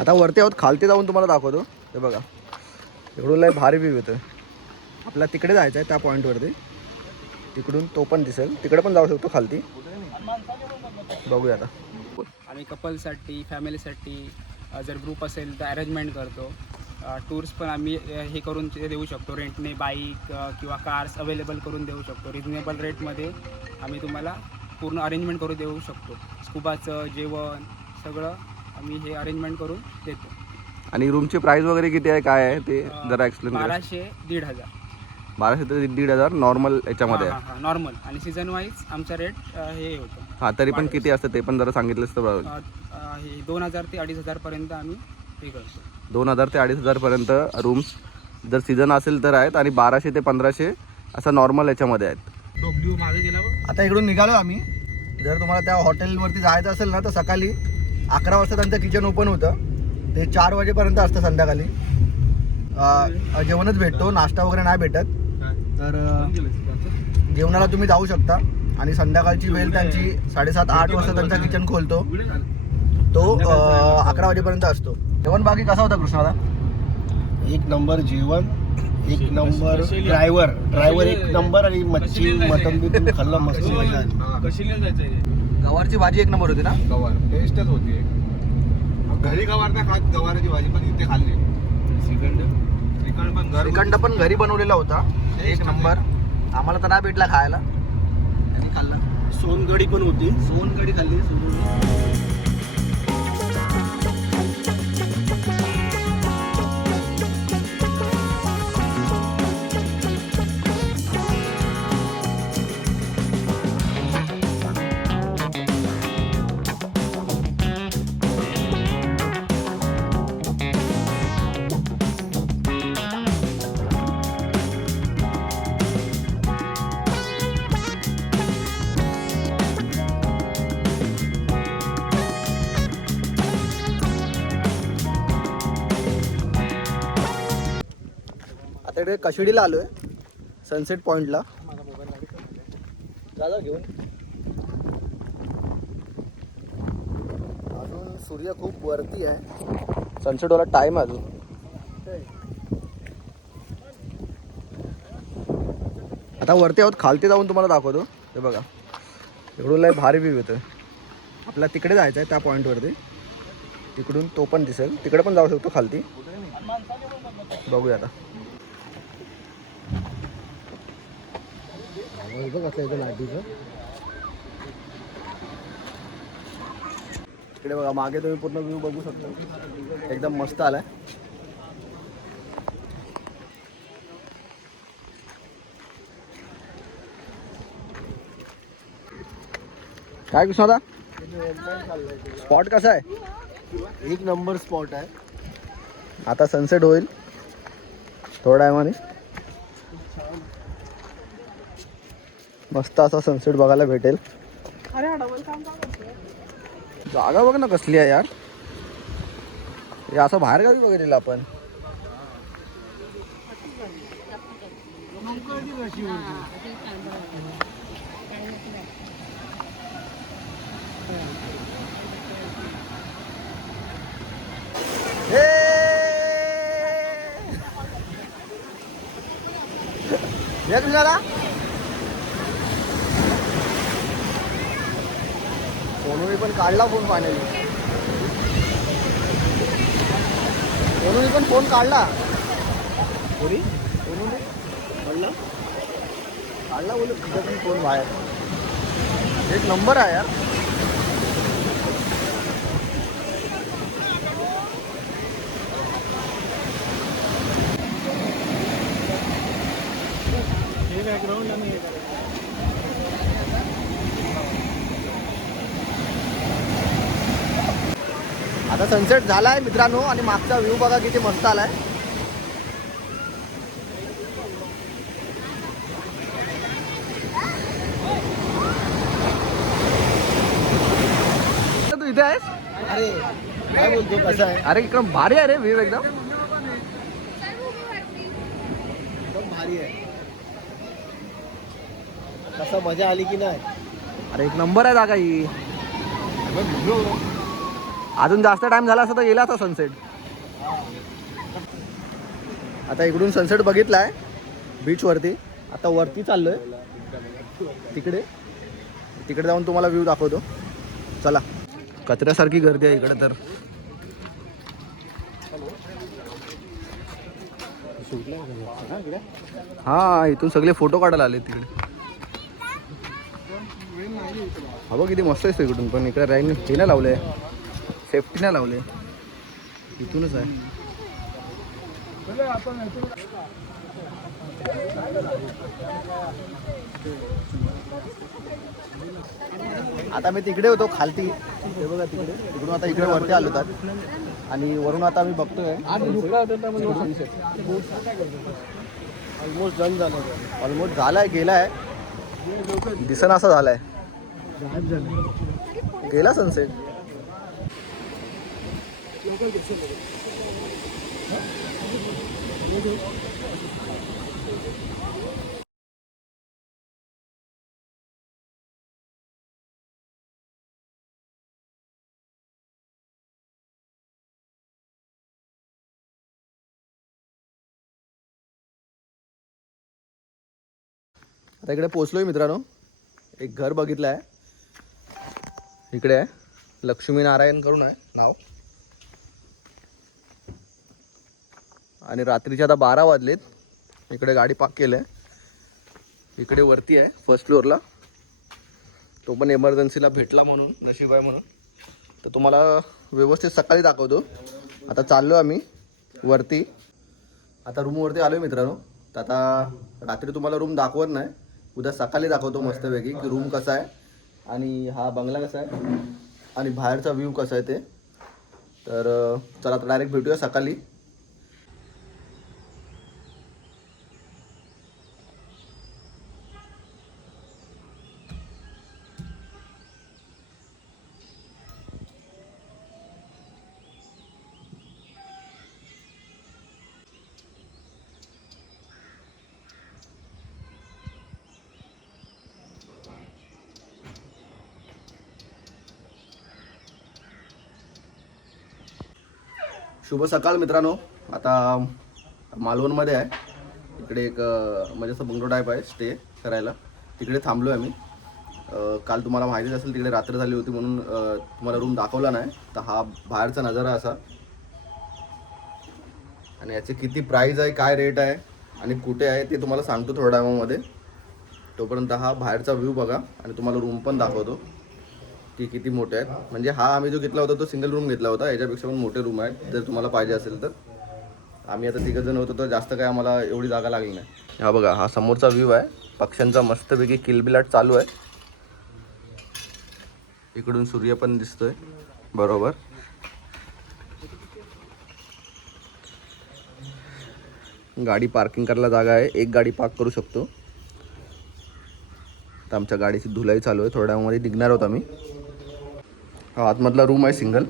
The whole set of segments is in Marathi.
आता वरती आहोत खालती जाऊन तुम्हाला दाखवतो. हे बघा. एवढं लय भारी व्ह्यू येतं आपल्याला तिकडे जायचं आहे त्या पॉईंटवरती तिकडून तो पण दिसेल. तिकडे पण जाऊ शकतो खालती. बघूया आता. आम्ही कपलसाठी फॅमिलीसाठी जर ग्रुप असेल तर अरेंजमेंट करतो. टूर्स पण आम्ही हे करून देऊ शकतो. रेंटने बाईक किंवा कार्स अवेलेबल करून देऊ शकतो. रिजनेबल रेटमध्ये आम्ही तुम्हाला पूर्ण अरेंजमेंट करून देऊ शकतो. स्कुबाचं जेवण सगळं आम्ही हे अरेंजमेंट करून देतो. आणि रूमची प्राईस वगैरे किती आहे? काय आहे ते अ, जरा एक्सप्लेन करा बाराशे दीड हजार. बाराशे ते दीड हजार नॉर्मल याच्यामध्ये आहे. नॉर्मल आणि सीझन वाईज आमचा रेट हे होतो. हां तरी पण किती असतं ते पण जरा सांगितलंच तर बरोबर अ, अ, हे दोन हजार ते अडीच हजारपर्यंत आम्ही हे करतो. दोन हजार ते अडीच हजारपर्यंत रूम्स जर सीझन असेल तर आहेत आणि बाराशे ते पंधराशे असं नॉर्मल याच्यामध्ये आहेत. आता इकडून निघालो आम्ही. जर तुम्हाला त्या हॉटेलवरती जायचं असेल ना तर सकाळी अकरा वाजता त्यांचं किचन ओपन होतं. ते चार वाजेपर्यंत असतं संध्याकाळी. अं, जेवणच भेटतो नाश्ता वगैरे नाही भेटत. तर जेवणाला तुम्ही जाऊ शकता. आणि संध्याकाळची वेळ त्यांची साडेसात आठ वाजता त्यांचा किचन खोलतो. तो अकरा वाजेपर्यंत असतो. जेवण बाकी कसा होता कृष्णाला? एक नंबर जेवण एक नंबर ड्रायव्हर. ड्रायव्हर एक नंबर आणि मच्छी मटन बी तुम्ही खाल्लं मस्त गवारची भाजी एक नंबर होती ना? गवार. टेस्टच होती घरी गवार नाही खात गवाराची भाजी पण इथे खाल्ली. श्रीखंड? श्रीखंड पण घर श्रीखंड पण घरी बनवलेला होता. एक नंबर. आम्हाला तर नाही भेटला खायला. त्यांनी खाल्ला. सोनगडी पण होती. सोनकडी खाल्ली. आता इकडे कशिडीला आलोय सनसेट पॉइंटला दादा घेऊन. अजून सूर्य खूप वरती आहे. सनसेट वाला टाइम आहे अजून. आता वरती आहोत खालती जाऊन तुम्हाला दाखवतो. हे बघा. इकडून लय भारी व्ह्यू येतं आपल्याला तिकडे जायचं आहे त्या पॉईंटवरती तिकडून तो पण दिसेल. तिकडे पण जाऊ शकतो खालती. बघूया आता. इकडे बघा मागे तुम्ही पूर्ण व्ह्यू बघू शकता. एकदम मस्त आलाय. काय कृष्णा स्पॉट कसा आहे? एक नंबर स्पॉट आहे. आता सनसेट होईल. थोड्या टायमाने मस्त असा सनसेट बघायला भेटेल. जागा बघ ना कसली आहे यार. हे असं बाहेर गावी बघितलेलं आपण. हे! ये फोनही पण काढला फोन फायनली फोनही पण फोन काढला. कोणी? फोनने काढला काढला बोलू तुझा पण फोन बाहेर. एक नंबर आहे यार. आता सनसेट झाला आहे मित्रांनो आणि मागचा व्ह्यू बघा किती मस्त आलाय. तू इथे आहेस? अरे काय बोलतो कसं आहे? अरे इकडं भारी आहे रे व्ह्यू एकदम. एकदम भारी आहे. कसं मजा आली की नाही? अरे एक नंबर आहे जागा ही. अजून जास्त टाइम झाला असता तर गेला असता सनसेट आता इकडून सनसेट बघितलाय बीचवरती आता वरती चाललोय. तिकडे. तिकडे जाऊन तुम्हाला व्ह्यू दाखवतो. चला. कचऱ्यासारखी गर्दी आहे इकडे तर. हा इथून सगळे फोटो काढायला आले तिकडे. हवं किती मस्त आहे इकडून पण इकडे राईन हे नाही लावलंय. सेफ्टी नाही लावले. इथूनच आहे. आता मी तिकडे होतो खालती. हे बघा तिकडे. तिकडून आता इकडे वरती आलो होतात आणि वरून आता मी बघतोय. ऑलमोस्ट डन झालं. ऑलमोस्ट झालाय गेलाय. दिसन असा झालाय. गेला सनसेट आता इकडे पोचलोय मित्रांनो. एक घर बघितलं आहे इकडे आहे. लक्ष्मीनारायण करून आहे. नाव. आणि रात्रीचे आता बारा वाजलेत. इकडे गाडी पार्क केलं आहे. इकडे वरती आहे फर्स्ट फ्लोअरला तो पण एमर्जन्सीला भेटला म्हणून नशीब आहे म्हणून. तर तुम्हाला व्यवस्थित सकाळी दाखवतो. आता चाललो आम्ही वरती. आता रूमवरती आलो आहे मित्रांनो. तर आता रात्री तुम्हाला रूम दाखवत नाही. उद्या सकाळी दाखवतो मस्तपैकी की रूम कसा आहे आणि हा बंगला कसा आहे आणि बाहेरचा व्ह्यू कसा आहे ते. तर चला आता डायरेक्ट भेटूया सकाळी. शुभ सकाळ मित्रांनो. आता मालवणमध्ये आहे. इकडे एक म्हणजे असं बंगलो टाईप आहे स्टे करायला. तिकडे थांबलो आहे आम्ही काल तुम्हाला माहितीच असेल तिकडे रात्र झाली होती म्हणून तुम्हाला रूम दाखवला नाही. तर हा बाहेरचा नजारा असा. आणि याचे किती प्राईज आहे काय रेट आहे आणि कुठे आहे ते तुम्हाला सांगतो थोड्या टायमामध्ये तोपर्यंत हा बाहेरचा व्ह्यू बघा. आणि तुम्हाला रूम पण दाखवतो. की किती मोठे आहेत. म्हणजे हा आम्ही जो घेतला होता तो सिंगल रूम घेतला होता. याच्यापेक्षा पण मोठे रूम आहेत. जर तुम्हाला पाहिजे असेल तर. आम्ही आता तिघं जण होतो तर जास्त काय आम्हाला एवढी जागा लागली नाही. हा बघा हा समोरचा व्ह्यू आहे. पक्ष्यांचा मस्तपैकी किलबिलाट चालू आहे. इकडून सूर्य पण दिसतोय. बरोबर. गाडी पार्किंग करायला जागा आहे. एक गाडी पार्क करू शकतो. तर आमच्या गाडीची धुलाई चालू आहे. थोड्या वेळामध्ये निघणार आहोत आम्ही. हा आतमधला रूम आहे सिंगल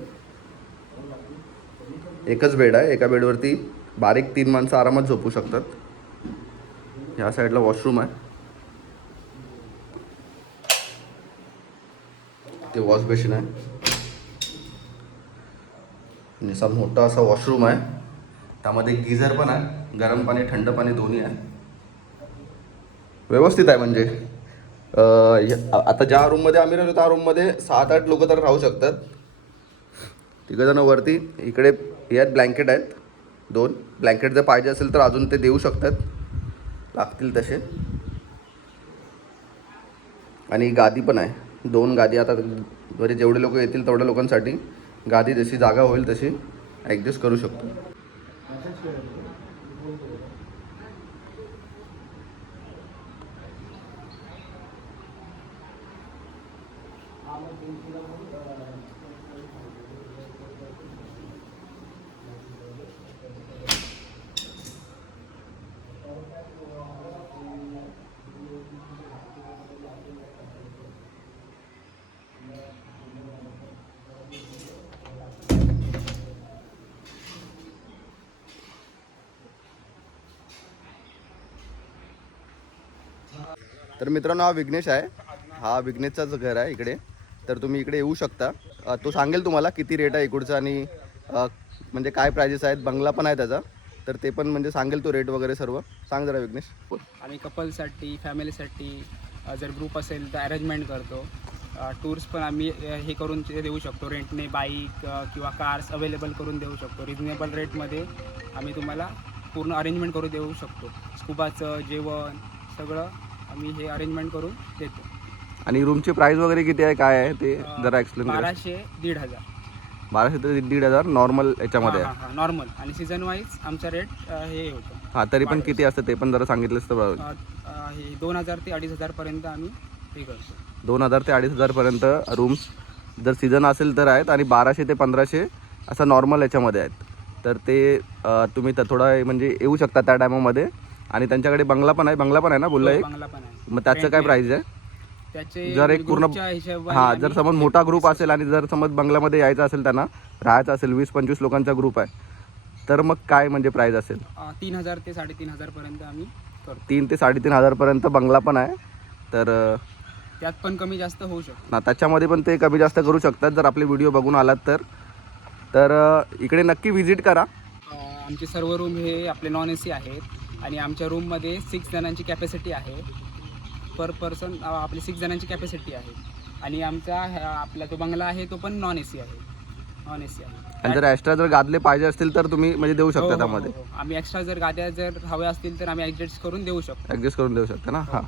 एकच बेड आहे. एका बेडवरती बारीक तीन माणसं आरामात झोपू शकतात. ह्या साईडला वॉशरूम आहे. ते वॉश बेसिन आहे. आणि असा मोठा असा वॉशरूम आहे. त्यामध्ये गिझर पण आहे. गरम पाणी थंड पाणी दोन्ही आहे. व्यवस्थित आहे म्हणजे. आता ज्या रूममध्ये आम्ही राहतो त्या रूममध्ये सात आठ लोक तर राहू शकतात. तिघंजणं वरती इकडे हे आहेत ब्लँकेट आहेत. दोन ब्लँकेट जर पाहिजे असेल तर अजून ते देऊ शकतात. लागतील तसे. आणि गादी पण आहे. दोन गादी आता म्हणजे जेवढे लोक येतील तेवढ्या लोकांसाठी गादी जशी जागा होईल तशी ॲडजस्ट करू शकतो. तर मित्रांनो हा विघ्नेश आहे. हा विघ्नेशचाच घर आहे इकडे. तर तुम्ही इकडे येऊ शकता. तो सांगेल तुम्हाला किती रेट आहे इकडचा आणि म्हणजे काय प्राइजेस आहेत. बंगला पण आहे त्याचा. तर ते पण म्हणजे सांगेल तो रेट वगैरे सर्व. सांग जरा विघ्नेश. आम्ही कपलसाठी फॅमिलीसाठी जर ग्रुप असेल तर अरेंजमेंट करतो. टूर्स पण आम्ही हे करून ते देऊ शकतो. रेंटने बाईक किंवा कार्स अवेलेबल करून देऊ शकतो. रिजनेबल रेटमध्ये आम्ही तुम्हाला पूर्ण अरेंजमेंट करून देऊ शकतो. स्कुबाचं जेवण सगळं आम्ही हे अरेंजमेंट करून देतो. आणि रूमची प्राइस वगैरे किती आहे? काय आहे ते जरा एक्सप्लेन करा. बाराशे दीड हजार. बाराशे ते दीड हजार नॉर्मल याच्यामध्ये आहे. हां नॉर्मल आणि सीझन वाईज आमचा रेट हे होतो. हां तरी पण किती असतं ते पण जरा सांगितलंस तर बरं. अ, अ, हे दोन हजार ते अडीच हजारपर्यंत आम्ही हे करतो. दोन हजार ते अडीच हजारपर्यंत रूम्स जर सीझन असेल तर आहेत आणि बाराशे ते पंधराशे असं नॉर्मल याच्यामध्ये आहेत. तर ते अ, तुम्ही तर थोडा म्हणजे येऊ शकता त्या टायमामध्ये आणि त्यांच्याकडे बंगला पण आहे. बंगला पण आहे ना बोलला एक? बंगला पण आहे. मग त्याचं काय प्राईस आहे? जर एक पूर्ण हां जर आम्ही समज मोठा ग्रुप असेल आणि जर समज बंगल्यामध्ये यायचं असेल त्यांना राहायचं असेल वीस पंचवीस लोकांचा ग्रुप आहे तर मग काय म्हणजे प्राईस असेल? तीन हजार ते साडेतीन हजारपर्यंत आम्ही करतो. तीन ते साडेतीन हजारपर्यंत बंगला पण आहे तर त्यात पण कमी जास्त होऊ शकतो. ना त्याच्यामध्ये पण ते कमी जास्त करू शकतात जर आपले व्हिडिओ बघून आलात तर. तर इकडे नक्की व्हिजिट करा. आमचे सर्व रूम हे आपले नॉन ए सी आहेत आणि आमच्या रूममध्ये सिक्स जणांची कॅपॅसिटी आहे. पर पर्सन आपली सिक्स जणांची कॅपॅसिटी आहे. आणि आमचा ह्या- आपला तो बंगला आहे तो पण नॉन ए सी आहे. नॉन ए सी आहे. आणि जर एक्स्ट्रा जर गादले पाहिजे असतील तर तुम्ही म्हणजे देऊ हो, शकता हो, त्यामध्ये. हो, हो. आम्ही एक्स्ट्रा जर गाद्या जर हव्या असतील तर आम्ही ॲडजस्ट करून देऊ शकतो. ॲडजस्ट करून देऊ शकता ना? हां.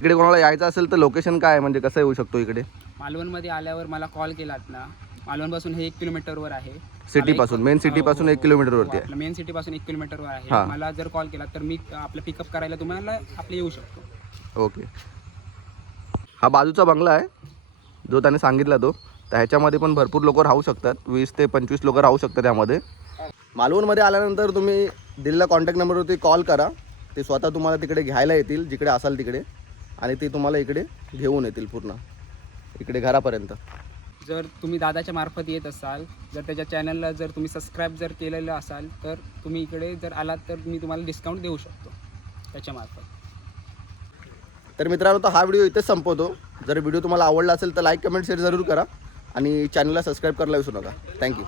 इकडे कोणाला यायचं असेल तर लोकेशन काय आहे? म्हणजे कसं येऊ शकतो इकडे? मालवणमध्ये आल्यावर मला कॉल केलात ना. मालवणपासून हे एक किलोमीटरवर आहे. सिटीपासून मेन सिटीपासून एक किलोमीटरवरती आहे. आपलं मेन सिटीपासून एक किलोमीटरवर आहे. हा. मला जर कॉल केला तर मी आपलं पिकअप करायला तुम्हाला आपले येऊ शकतो. ओके. हा बाजूचा बंगला आहे. जो त्याने सांगितला तो. तर ह्याच्यामध्ये पण भरपूर लोक राहू शकतात. वीस ते पंचवीस लोक राहू शकतात त्यामध्ये मालवणमध्ये आल्यानंतर तुम्ही दिलेल्या कॉन्टॅक्ट नंबरवरती कॉल करा. ते स्वतः तुम्हाला तिकडे घ्यायला येतील जिकडे असाल तिकडे. आणि ते तुम्हाला इकडे घेऊन येतील पूर्ण. इकडे घरापर्यंत. जर तुम्ही दादाच्या मार्फत येत असाल जर त्याच्या चॅनलला जर तुम्ही सबस्क्राईब जर केलेलं असाल तर तुम्ही इकडे जर आलात तर मी तुम्हाला डिस्काउंट देऊ शकतो. त्याच्या मार्फत. तर मित्रांनो तर हा व्हिडिओ इथेच संपवतो. जर व्हिडिओ तुम्हाला आवडला असेल तर लाईक कमेंट शेअर जरूर करा. आणि चॅनलला सबस्क्राईब करायला विसरू नका. थँक्यू